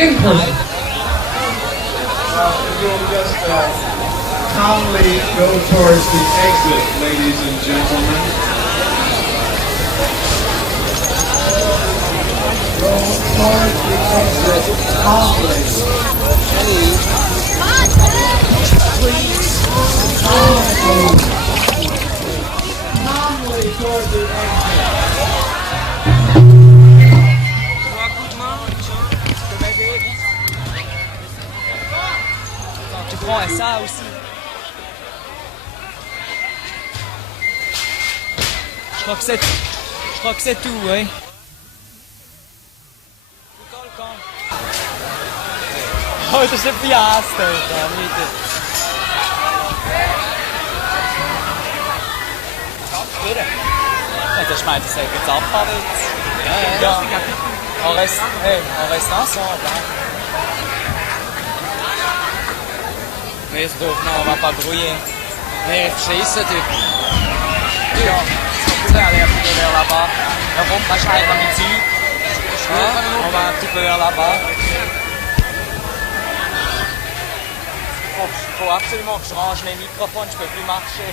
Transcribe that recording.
In person. You'll just calmly go towards the exit, ladies and gentlemen. Go towards the exit calmly. Calmly towards the exit. Tu prends ça aussi. Je crois que c'est tout, oui. Oh, das ist ein Fiasko, bitte. Ja, ich meine, das ist jetzt Zappa-Witz. Ja. On reste ensemble, hein. Mais non, on va pas brouiller. Mais réfléchissez, du. Ja, on peut aller un petit peu vers là-bas. On va wahrscheinlich noch mit Süd. On va un petit peu vers là-bas. Il faut absolument que je range mes microphones, je peux plus marcher.